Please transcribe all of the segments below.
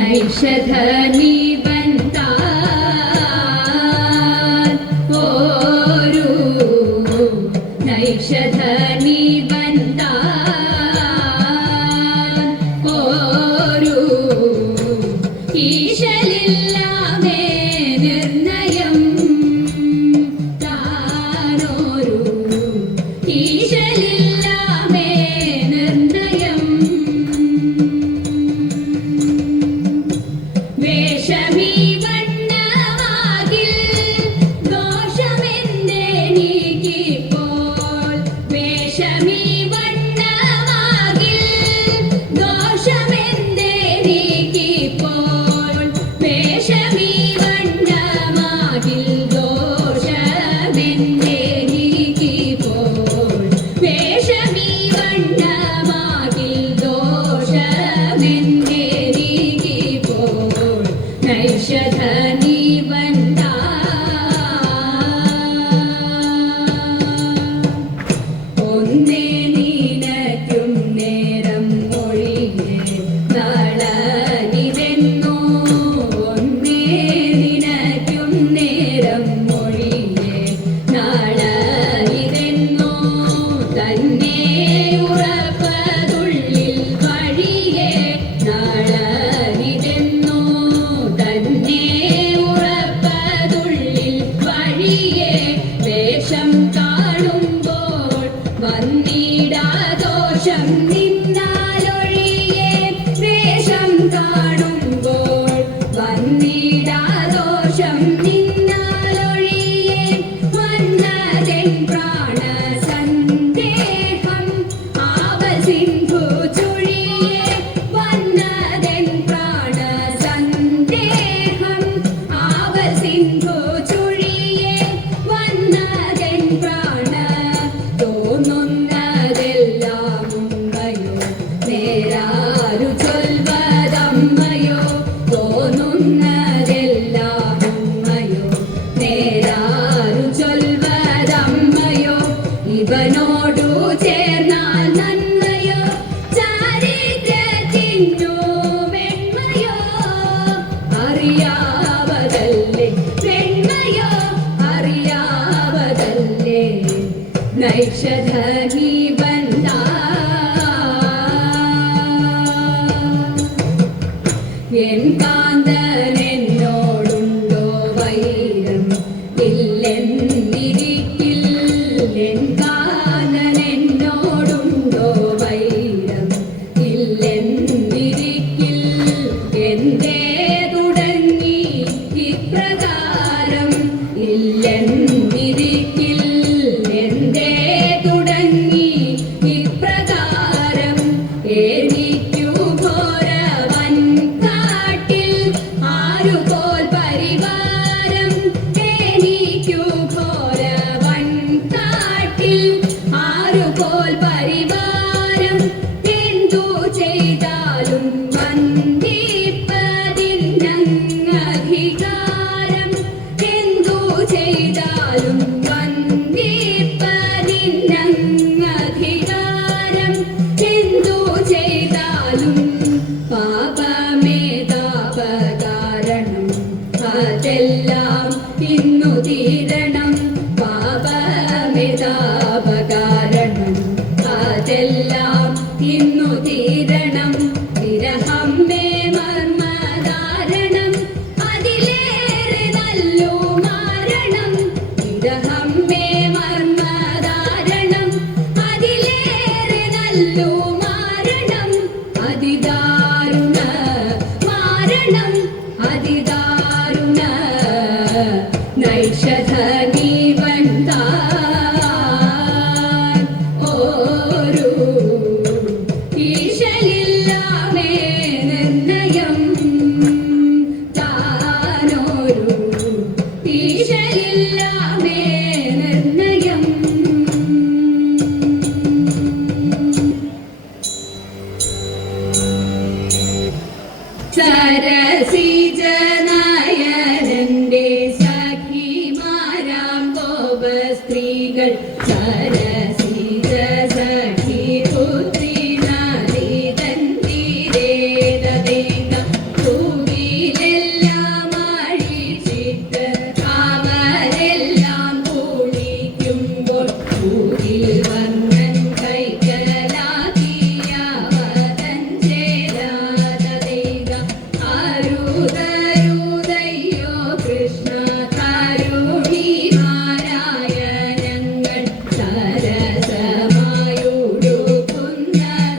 നൈഷധനി ബന്താൻ ഓരു നൈഷധനി ബന്താൻ ഓരു ഈശലില്ലാമേ നിർണയം താനോരു ഈശലില്ലാമേ നിർണയം വേഷമീ വണ്ണമാകിൽ ദോഷമെന്തെനിക്കിപ്പോൾ വേഷമീ വണ്ണമാകിൽ ദോഷമെന്തെനിക്കിപ്പോൾ വേഷമീ വണ്ണമാകിൽ ദോഷമെന്തെനിക്കിപ്പോൾ വേഷമീ വണ്ണമാകിൽ ദോഷമെന്തെനിക്കിപ്പോൾ നൈഷധനി ബന്താൻ ഒന്നേ നിനക്കും നേരം മൊഴിയേ നളനിതെന്നോ ഒന്നേ നിനക്കും നേരം മൊഴിയേ നളനിതെന്നോ തന്നെ ഉറപ്പതുള്ളിൽ വഴിയേ നളനിതെന്നോ തന്നെ ഉറപ്പതുള്ളിൽ വഴിയേ വേഷം കാണുമ്പോൾ വന്നിടാദോഷം നിന്നാലൊഴിയേ വേഷം കാണുമ്പോൾ വന്നിടാദോഷം നിന്നാലൊഴിയേ വന്നതെൻ പ്രാണസന്ദേഹം ആവസിന്ധു ചുഴിയേ വന്നതെൻ പ്രാണസന്ദേഹം ആവസിന്ധു ചുഴിയേ വന്നതെൻ പ്രാണ തോന്നുന്നതെല്ലാം ഉമ്മയോ നേരാരു ചൊൽവതമ്മയോ തോന്നുന്നതെല്ലാം ഉമ്മയോ നേരാരു ചൊൽവതമ്മയോ ഇവനോടു ചേർന്നാൽ നന്മയോ ചാരിത്രത്തിനു വെണ്മയോ അറിയാവതല്ലേ വെണ്മയോ അറിയാവതല്ലേ നൈഷധനി ബന്താൻ എൻ കാന്തനെന്നോടുണ്ടോ വൈരം ഇല്ലെന്നിരിക്കിൽ എൻ കാന്തനെന്നോടുണ്ടോ വൈരം ഇല്ലെന്നിരിക്കിൽ എന്തേ തുടങ്ങി ഇപ്രകാരം ഇല്ലെന്നിരിക്കിൽ എന്തേ തുടങ്ങി ഇപ്രകാരം എനിക്കു ഘോരവൻ കാട്ടിൽ ആരുപോൽ പരിവാരം എനിക്കു ഘോരവൻ കാട്ടിൽ ആരുപോൽ പരിവാരം എന്തു ചെയ്താലും വന്ദിപ്പതിനധികാരം എന്തു ചെയ്താലും വന്ദിപ്പതിനധികാരം എന്തു ചെയ്താലും പാപമേതാപകാരണം അതെല്ലാം ഇന്നു തീരണം പാപമേതാപകാരണം അതെല്ലാം ഇന്നു തീരണം വിരഹം മേ മർമ്മധാരണം അതിലേറെ നല്ലു മാരണം വിരഹം മേ മർമ്മധാരണം അതിലേറെ നല്ലു മാരണം അതിദാരുണ മാരണം അതിദാരുണ നൈഷധനീ വന്താൻ ഓരു ഈശലില്ലാമേ നിർണയം താനോരു ഈശലില്ലാമേ നിർണയം സരസിജനയനന്റെ സഖിമാരാം ഗോപ സ്ത്രീകൾ സരസിജ സഖി പുത്രി നളിതൻ തീരേതേക തൂകിലെല്ലാം അഴിച്ചിട്ട് അവരെല്ലാം കുളിക്കുമ്പോൾ തൂകിൽ വർണ്ണൻ കൈക്കലാക്കിയവതൻ ചേരാതേക അരുതരുതയ്യോ കൃഷ്ണ തരുണിമാരായ ഞങ്ങൾ സരസമായുടുക്കുന്ന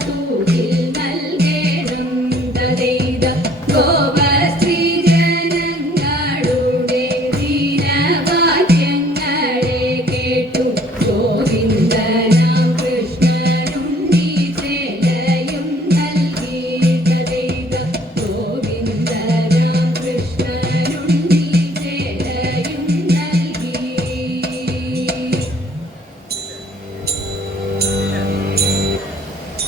തൂകിൽ നൽകേണം തതൈത ഗോപസ്ത്രീ ജനങ്ങളുടെ ദീനവാക്യങ്ങളെ കേട്ടു ഗോവിന്ദനാം കൃഷ്ണനുണ്ണി ചേലയും നൽകി തതൈത ഗോവിന്ദനാം കൃഷ്ണനുണ്ണി ചേലയും നൽകി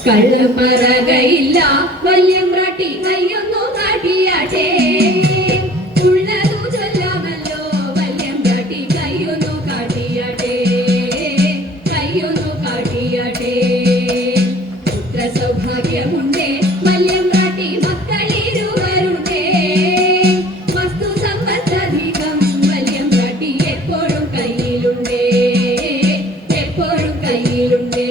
കള്ളം പറകയില്ല വല്യമ്രാട്ടി കയ്യൊന്നു കാട്ടിയാട്ടെ ഉള്ളതു ചൊല്ലാമല്ലോ വല്യമ്രാട്ടി കയ്യൊന്നു കാട്ടിയാട്ടെ കയ്യൊന്നു കാട്ടിയാട്ടെ പുത്ര സൗഭാഗ്യമുണ്ടേ വല്യമ്രാട്ടി മക്കളിരുവരുണ്ടേ വസ്തു സമ്പത്തധികം വല്യമ്രാട്ടി എപ്പോഴും കയ്യിലുണ്ടേ എപ്പോഴും കയ്യിലുണ്ടേ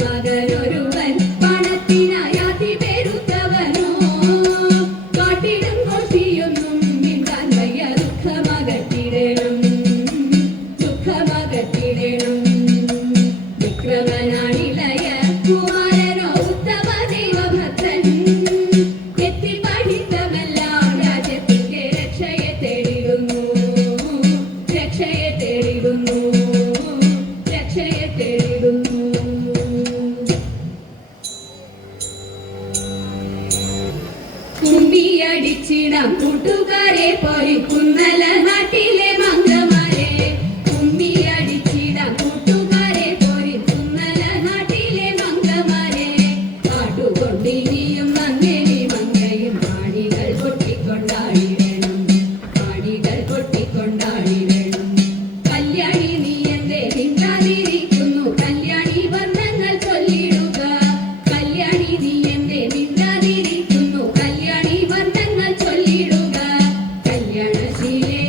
മകനൊരുവൻ പണത്തിനായാതി പെരുത്തവനോ കാട്ടിടും കൊട്ടിയൊന്നും മിണ്ടാൻ വയ്യ ദുഃഖമകറ്റിടണം ദുഃഖമകറ്റിടണം വിക്രമനാണിളയ കുമാരനോ ഉത്തമ ദൈവഭക്തൻ എത്തി പഠിത്തമെല്ലാം രാജ്യത്തിന്റെ രക്ഷയെ തേടിടുന്നു രക്ഷയെ തേടിടുന്നു രക്ഷയെ തേടിടുന്നു കുമ്മിയടിച്ചിടാം കൂട്ടുകാരെ പൊരിക്കുന്നല നാട്ടിലെ മംഗമാരെ കുമ്മിയടിച്ചിടാം കൂട്ടുകാരെ പൊരിക്കുന്നല നാട്ടിലെ മംഗമാരെ പാട്ടുകൊണ്ടിനിയും മങ്ങേലി മങ്ങയും പാടികൾ കൊട്ടിക്കൊണ്ടാടിടണം പാടികൾ കൊട്ടിക്കൊണ്ടാടിടണം കല്യാണി നീ എന്തേ മിണ്ടാതിരിക്കുന്നു കല്യാണി വർണ്ണങ്ങൾ ചൊല്ലിടുക കല്യാണി നീ എന്തേ മിണ്ടാതിരിക്കുന്നു കല്യാണി വർണ്ണങ്ങൾ ചൊല്ലിടുക കല്യാണശീലേ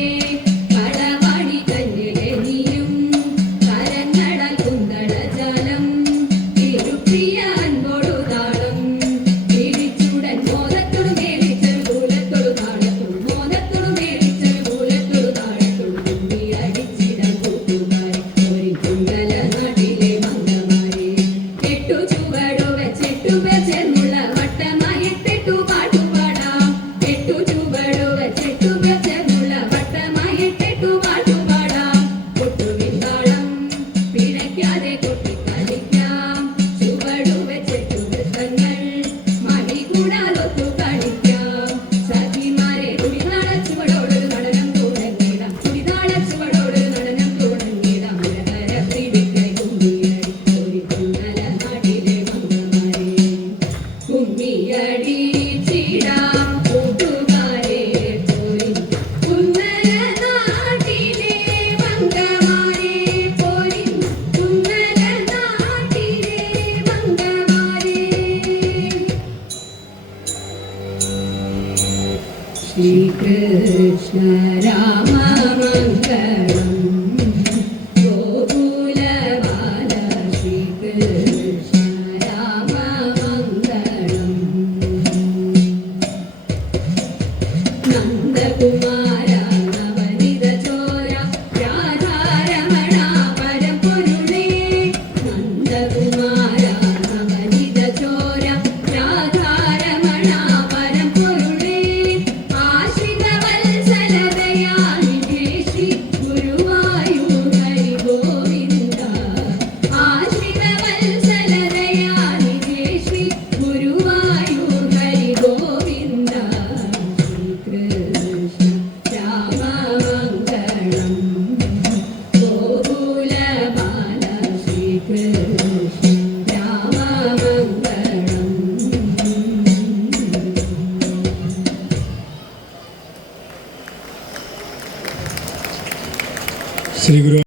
ശ്രീകൃഷ്ണ രാമമംഗളം ഗോകുലബാല ശ്രീകൃഷ്ണ രാമമംഗളം നന്ദകുമാര നവനിത ചോര രാധാരമണ പരമ്പൊരുളേ നന്ദകുമാര നവനിത ചോര രാധാരമണ പരമ്പൊരുളേ ആശ്രിത വത്സലതയാനിധേ ശ്രീ ഗുരുവായൂർ ഹരി ഗോവിന്ദ ആശ്രിത വത്സലതയാനിധേ ശ്രീ ഗുരുവായൂർ ഹരി ഗോവിന്ദ ശ്രീകൃഷ്ണ രാമമംഗളം ഗോകുലബാല ശ്രീകൃഷ്ണ രാമമംഗളം ശ്രീ ഗുരു